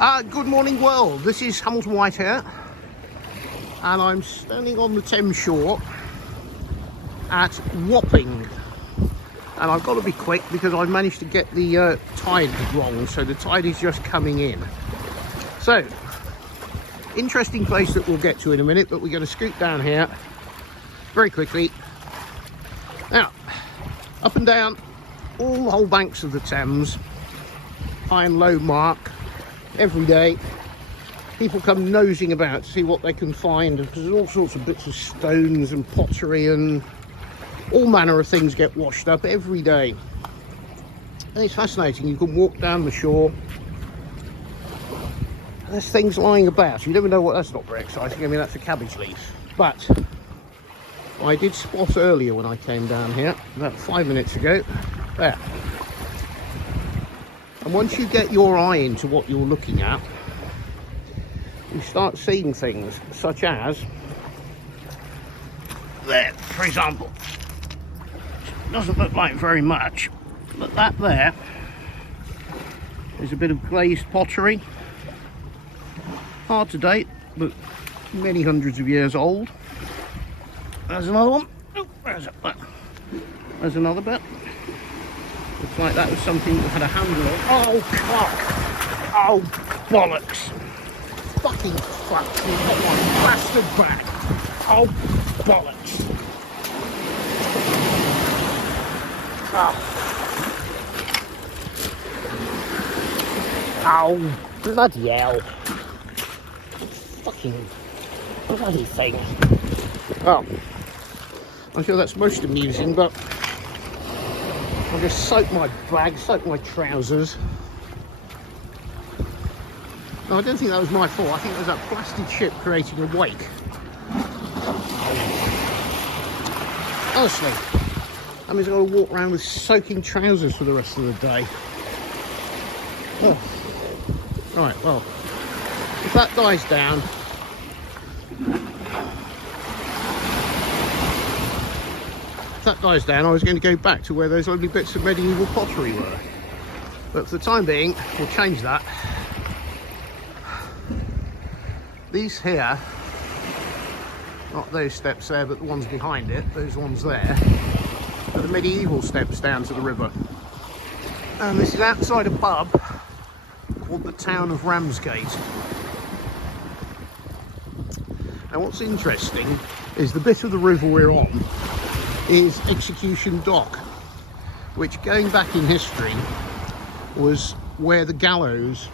Good morning world, this is Hamilton White here, and I'm standing on the Thames shore at Wapping, and I've got to be quick because I've managed to get the tide wrong, so the tide is just coming in. So, interesting place that we'll get to in a minute, but we're going to scoot down here very quickly. Now, up and down all the whole banks of the Thames, high and low mark, every day people come nosing about to see what they can find, because there's all sorts of bits of stones and pottery and all manner of things get washed up every day, and it's fascinating. You can walk down the shore, there's things lying about, you never know what. That's not very exciting. I mean, that's a cabbage leaf, but I did spot earlier when I came down here about 5 minutes ago, there. And once you get your eye into what you're looking at, you start seeing things such as there, for example. Doesn't look like very much, but that there is a bit of glazed pottery. Hard to date, but many hundreds of years old. There's another one. Oh, where's it? There's another bit. Looks like that was something that had a handle on. Oh, fuck! Oh, bollocks! Fucking fuck! You got one blasted back! Oh, bollocks! Oh. Oh, bloody hell! Fucking bloody thing! Oh, I'm sure that's most amusing, but I'll just soak my bag, soak my trousers. No, I don't think that was my fault. I think it was that blasted ship creating a wake. Honestly, that means I've got to walk around with soaking trousers for the rest of the day. Oh. Right, well, if that dies down, I was going to go back to where those lovely bits of medieval pottery were. But for the time being, we'll change that. These here, not those steps there, but the ones behind it, those ones there, are the medieval steps down to the river. And this is outside a pub called the town of Ramsgate. And what's interesting is the bit of the river we're on is Execution Dock, which, going back in history, was where the gallows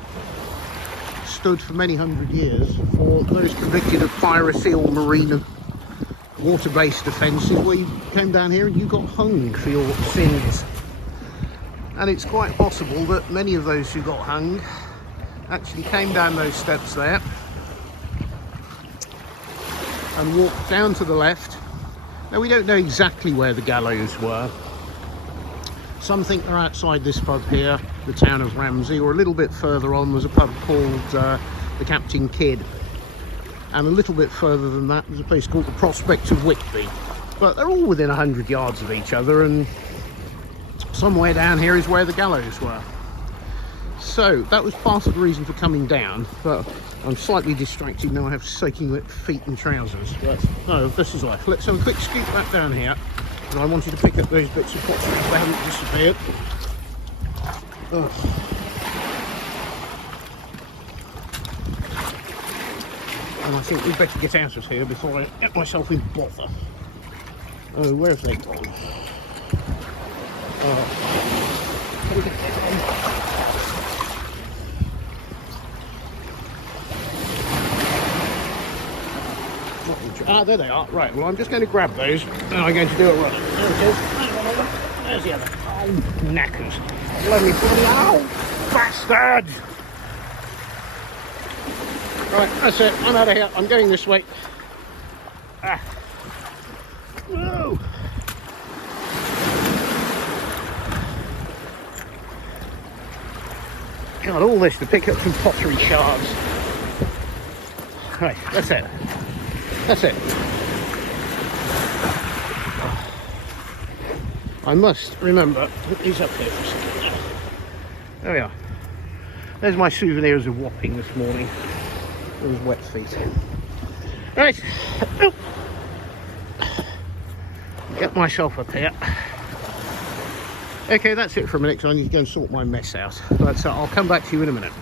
stood for many hundred years for those convicted of piracy or marine and water-based offences, where you came down here and you got hung for your sins. And it's quite possible that many of those who got hung actually came down those steps there and walked down to the left. Now, we don't know exactly where the gallows were. Some think they're outside this pub here, the town of Ramsey, or a little bit further on there's a pub called the Captain Kidd. And a little bit further than that there's a place called the Prospect of Whitby. But they're all within 100 yards of each other, and somewhere down here is where the gallows were. So that was part of the reason for coming down, but I'm slightly distracted now. I have soaking wet feet and trousers. But no, this is life. Let's have a quick scoot back down here. And I wanted to pick up those bits of pottery because they haven't disappeared. Ugh. And I think we'd better get out of here before I get myself in bother. Oh, where have they gone? Ah, there they are. Right, well, I'm just going to grab those and I'm going to do a run. There it is. There's the other. Oh, knackers. Bloody oh, bastard! Right, that's it. I'm out of here. I'm going this way. Ah. Whoa! God, all this to pick up some pottery shards. Right, that's it. That's it. I must remember to put these up here for a second. There we are. There's my souvenirs of Wapping this morning. It was wet feet. Right, get myself up here. Okay, that's it for a minute, because I need to go and sort my mess out. But I'll come back to you in a minute.